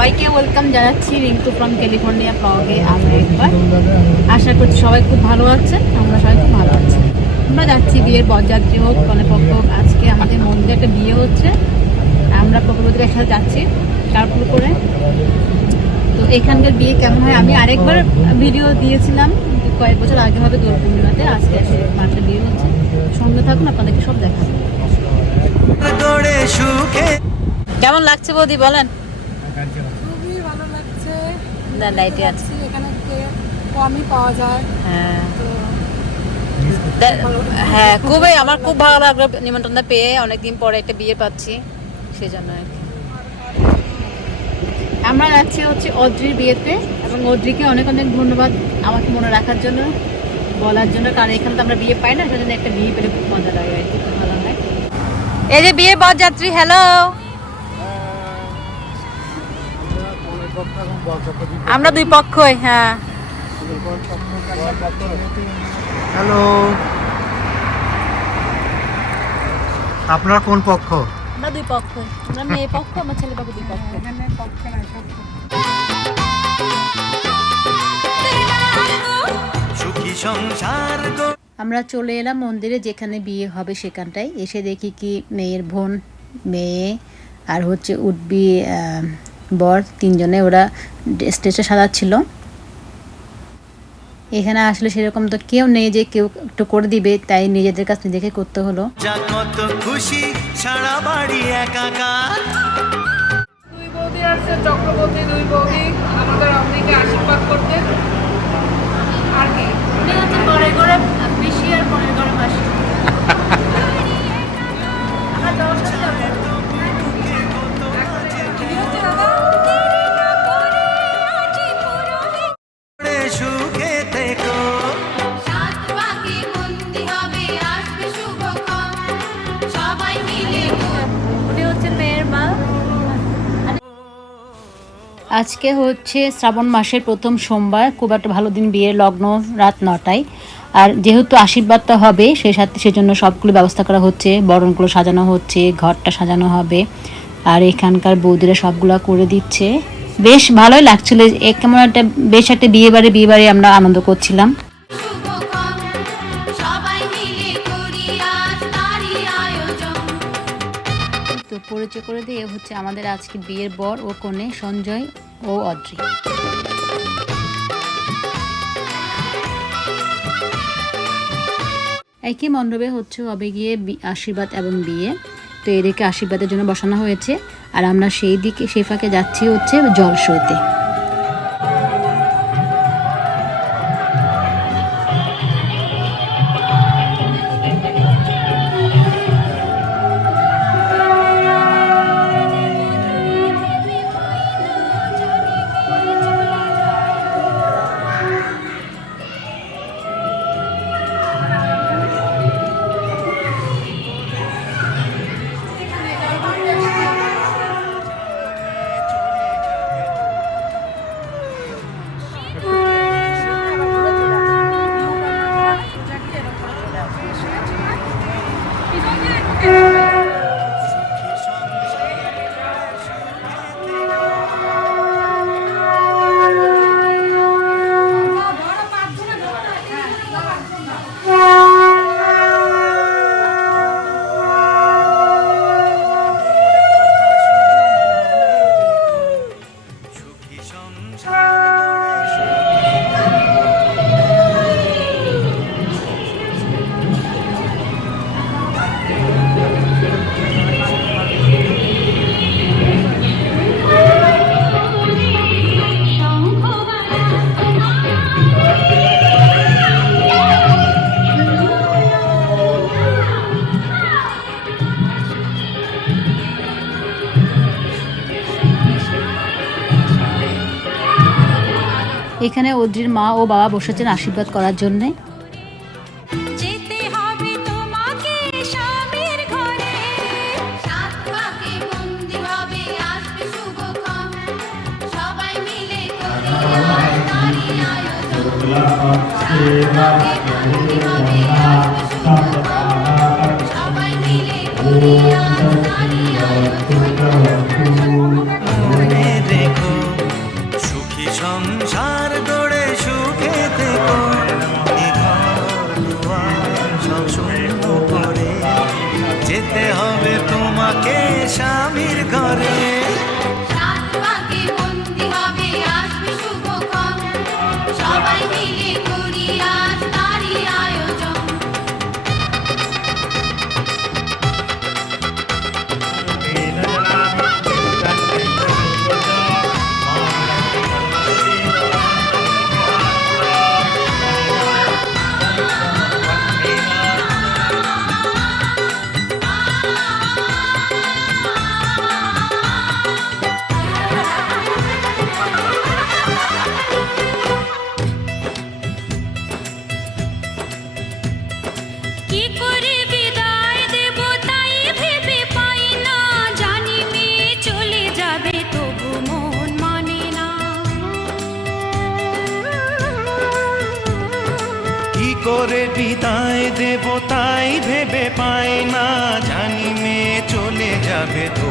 সবাইকে ওয়েলকাম জানাচ্ছি Rinku from California ব্লগে। আমরা একবার আশা করছি সবাই খুব ভালো আছেন, আমরা সবাই খুব ভালো আছি। আমরা যাচ্ছি বিয়ের বরযাত্রী হোক কনেপক্ষ হোক, আজকে আমাদের মন্দিরে একটা বিয়ে হচ্ছে, আমরা প্রকল্পদের একসাথে যাচ্ছি কারপুর করে। তো এখানকার বিয়ে কেমন হয় আমি আরেকবার ভিডিও দিয়েছিলাম, কয়েক বছর আগে হবে দোল পূর্ণিমাতে। আজকে মাঠে বিয়ে হচ্ছে, সঙ্গে থাকুন, আপনাদেরকে সব দেখাবো। কেমন লাগছে বৌদি বলেন? খুবই ভালো লাগছে। না লাইটে আছে, এখানে কমই পাওয়া যায়। হ্যাঁ খুবই, আমার খুব ভালো লাগলো নিমন্ত্রণটা পেয়ে, অনেকদিন পরে একটা বিয়ে পাচ্ছি, সেই জন্য আর কি। আমরা যাচ্ছি হচ্ছে অদ্রির বিয়েতে, এবং অদ্রিকে অনেক অনেক ধন্যবাদ আমাকে মনে রাখার জন্য, বলার জন্য, কারণ এখানে তো আমরা বিয়ে পাই না, সেজন্য একটা বিয়ে পেলে খুব মজা লাগে আর কি, খুব ভালো হয়। এই যে বিয়ে বরযাত্রী, হ্যালো। আমরা দুই পক্ষই, হ্যাঁ। হ্যালো, আপনারা কোন পক্ষ? আমরা দুই পক্ষ, আমরা মেয়ে পক্ষ, আমার ছেলে পক্ষ, দুই পক্ষ। আমরা চলে এলাম মন্দিরে, যেখানে বিয়ে হবে সেখানটায়। এসে দেখি কি মেয়ের বোন, মেয়ে আর হচ্ছে উঠবি বর, তিনজনে ওরা স্টেজে সাজাচ্ছিল। এখানে আসলে সেরকম তো কেউ নেই যে কেউ একটু করে দিবে, তাই নিজেদের কাছে দেখে করতে হলো। কত খুশি সারা বাড়ি একাকার। দুই বৌদি আসছে, চক্রবর্তী দুই বৌদি আমাদের অমনিকে আশীর্বাদ করতে। আর কি উনি হচ্ছে পরে করে বেশি আর পরে করে মাসি। আমরা যাওয়ার সাথে সুখে থেকো। উনি হচ্ছে মেয়ের মা। আজকে হচ্ছে শ্রাবণ মাসের প্রথম সোমবার, খুব একটা ভালো দিন, বিয়ের লগ্ন রাত 9টায়। আর যেহেতু আশীর্বাদটা হবে সেই সাথে, সেজন্য সবগুলো ব্যবস্থা করা হচ্ছে, বরণগুলো সাজানো হচ্ছে, ঘরটা সাজানো হবে, আর এখানকার বৌদিরা সবগুলো করে দিচ্ছে। বেশ ভালোই লাগছিল, কেমন একটা বেশ একটা বিয়ে বাড়ি আমরা আনন্দ করছিলাম। তো পরিচয় করে দিয়ে হচ্ছে আমাদের আজকে বিয়ের বর ও কনে, সঞ্জয় ও অদ্রি। একই মণ্ডপে হচ্ছে হবে গিয়ে আশীর্বাদ এবং বিয়ে। তো এদিকে আশীর্বাদের জন্য বসানো হয়েছে, আর আমরা সেই ফাঁকে যাচ্ছি হচ্ছে জল সইতে। এখানে অদ্রির মা ও বাবা বসেছেন আশীর্বাদ করার জন্যে। মনে রেখো ঘরে সাত পাকে বন্দি হবে আসবে শুভক্ষণ সবাই মিলে করি আজ তারই আয়োজন কি করে বিদায় দেব তাই ভেবে পাই না জানি মেয়ে চলে যাবে তবু মন মানে না কি করে বিদায় দেব তাই ভেবে পাই না জানি মেয়ে চলে যাবে তো